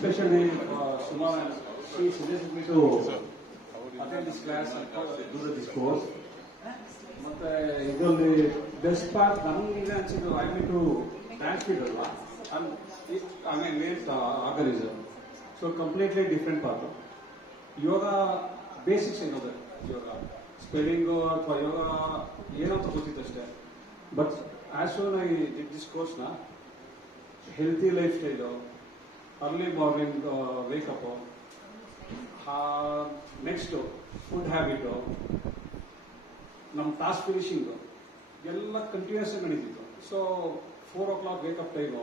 especially Suma, she suggested me to attend this class and do this course. ಮತ್ತೆ ಇದರಲ್ಲಿ best part ನಮಗೆ ಅನ್ಸಿದ್ದು I mean to dance field ಅಲ್ವಾ I mean wait organiser so completely different part yoga basics ಏನೋದು yoga spelling ಅಥವಾ yoga ಏನೋ ಅಂತ ಗೊತ್ತಿತ್ತು ಅಷ್ಟೇ but as soon I did this ಕೋರ್ಸ್ನ healthy lifestyle early morning wake up next food habit ನಮ್ಮ task finishing ಎಲ್ಲ ಕಂಟಿನ್ಯೂಸ್ ನಡೀತಿತ್ತು so 4 o'clock wake up time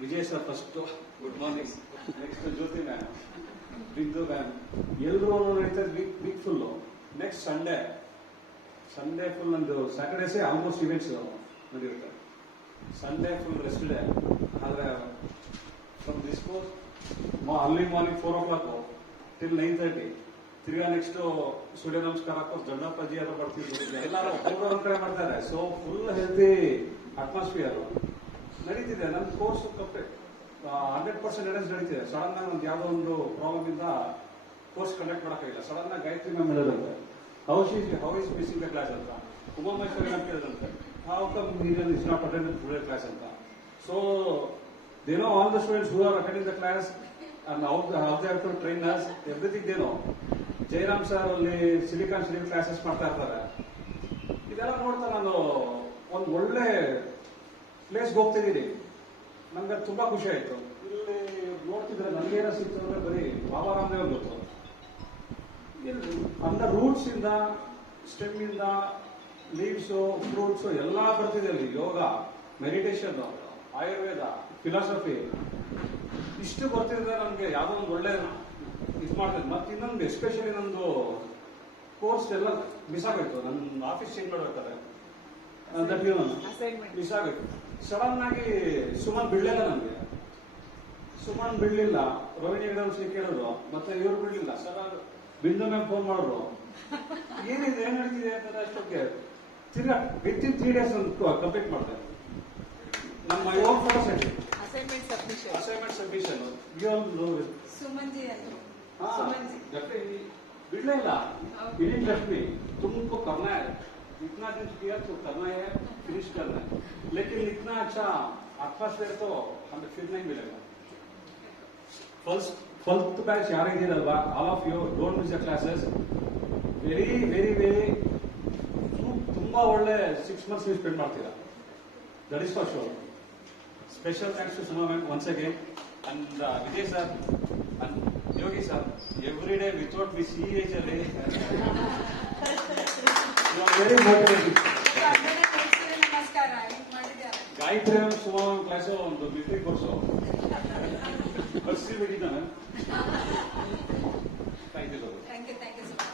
Vijay sir first good morning next Jyoti ma'am ಬಿದ್ದು ಮ್ಯಾಮ್ ಎಲ್ಲರೂ ನಡೀತಾ week full next Sunday full ನಂದು ಸ್ಯಾಟರ್ಡೇಸೇ almost events ನಡೆಯುತ್ತೆ Sunday full rest day ಆದರೆ from this course early morning 4 o'clock till 9:30 ತಿರ್ಗಾ next ಸೂರ್ಯ ನಮಸ್ಕಾರ ಹಾಕೋದು ಜಂಡಪ್ಪಾಜಿ ಅಂತ ಬರ್ತಿದ್ರು ಎಲ್ಲರೂ ಒಬ್ಬೊಬ್ಬರು ಕಡೆ ಮಾಡ್ತಾರೆ ಸೊ ಫುಲ್ ಹೆಲ್ತಿ ಅಟ್ಮಾಸ್ಫಿಯರ್ ನಡೀತಿದೆ ನನ್ನ ಕೋರ್ಸ್ ಕಂಪ್ಲೀಟ್ 100% ಅಟೆಂಡೆನ್ಸ್ ನಡೀತಿದೆ ಸಡನ್ ಆಗಿ ಒಂದು ಯಾವುದೋ ಒಂದು ಪ್ರಾಬ್ಲಮ್ ಇಂದ ಕೋರ್ಸ್ ಕಂಡಕ್ಟ್ ಮಾಡೋಕ್ಕಾಗಿಲ್ಲ ಸಡನ್ ಆಗಿ ಗಾಯತ್ರಿ ಮ್ಯಾಮ್ ಹೇಳಿದಂತೆ how is missing the class ಅಂತ ಉಮಾಮೇಶ್ವರಿ ಮ್ಯಾಮ್ ಕೇಳಿದಂತೆ how come is not attend today class ಅಂತ so they know all the students who are attending the class and how they have to train us everything they know Jayaram sir ಅಲ್ಲಿ silicon silicon classes ಮಾಡ್ತಾ ಇರ್ತಾರೆ ಇದೆಲ್ಲ ನೋಡ್ತಾ ನಾನು ಒಂದು ಒಳ್ಳೆ ಪ್ಲೇಸ್ಗೆ ಹೋಗ್ತಿದ್ದೀನಿ ನಂಗೆ ತುಂಬಾ ಖುಷಿ ಆಯ್ತು ಇಲ್ಲಿ ನೋಡ್ತಿದ್ರೆ ನನಗೇನೋ ಸಿಕ್ತು ಅಂದ್ರೆ ಬರೀ ಬಾಬಾ ರಾಮದೇವ್ ಗೊತ್ತು ಅಂದ ರೂಟ್ಸ್ ಇಂದ ಸ್ಟೆಮ್ ಇಂದ ಲೀವ್ಸು ಫ್ರೂಟ್ಸು ಎಲ್ಲ ಬರ್ತಿದೆ ಅಲ್ಲಿ ಯೋಗ ಮೆಡಿಟೇಷನ್ ಆಯುರ್ವೇದ ಫಿಲಾಸಫಿ ಇಷ್ಟು ಬರ್ತಿದ್ರೆ ನನಗೆ ಯಾವುದೋ ಒಂದು ಒಳ್ಳೆ ಇದು ಮಾಡ್ತೇನೆ ಮತ್ತೆ ಇನ್ನೊಂದು ಎಸ್ಪೆಷಲಿ ನಂದು ಕೋರ್ಸ್ ಎಲ್ಲ ಮಿಸ್ ಆಗೋಯ್ತು ನನ್ನ ಆಫೀಸ್ ಚೇಂಜ್ ಮಾಡ್ಬೇಕಾದ್ರೆ ಮಿಸ್ ಆಗೋಯ್ತು ಸಡನ್ ಆಗಿ ಸುಮನ್ ಬಿಡ್ಲಿಲ್ಲ ನನಗೆ ಸುಮನ್ ಬಿಡ್ಲಿಲ್ಲ ರೋಹಿಣಿ ಗಿಡಂಶ್ರೀ ಕೇಳಿದ್ರು ಮತ್ತೆ ಇವ್ರು ಬಿಡ್ಲಿಲ್ಲ ಸರ್ ಬಿಂದು ಮ್ಯಾಮ್ ಫೋನ್ ಮಾಡಿದ್ರು ಏನಿದೆ ಏನ್ ನಡೀತಿದೆ ಅಂತ ಅಷ್ಟಕ್ಕೆ ತಿರ್ಗಾ ವಿತಿನ್ 3 days ಕಂಪ್ಲೀಟ್ ಮಾಡಿದೆ ನಮ್ಮ own photo set assignment submission बिड़ले इंटरेस्ट में तुमको करना है इतना दिन किया तो करना है फिनिश करना है लेकिन इतना अच्छा एटमॉस्फेयर तो हमें फिर नहीं मिलेगा फर्स्ट बैच यारिदीरल्वा all of you don't miss the classes very very very ತುಂಬಾ ಒಳ್ಳೆ 6 months ನೀವು ಸ್ಪೆಂಡ್ ಮಾಡ್ತೀರಾ that is for sure special thanks to Suma ma'am once again and Vijay sir and Yogi sir, every day without we see each other, you are very motivating. Gayatri Suma class on the military course. But still we did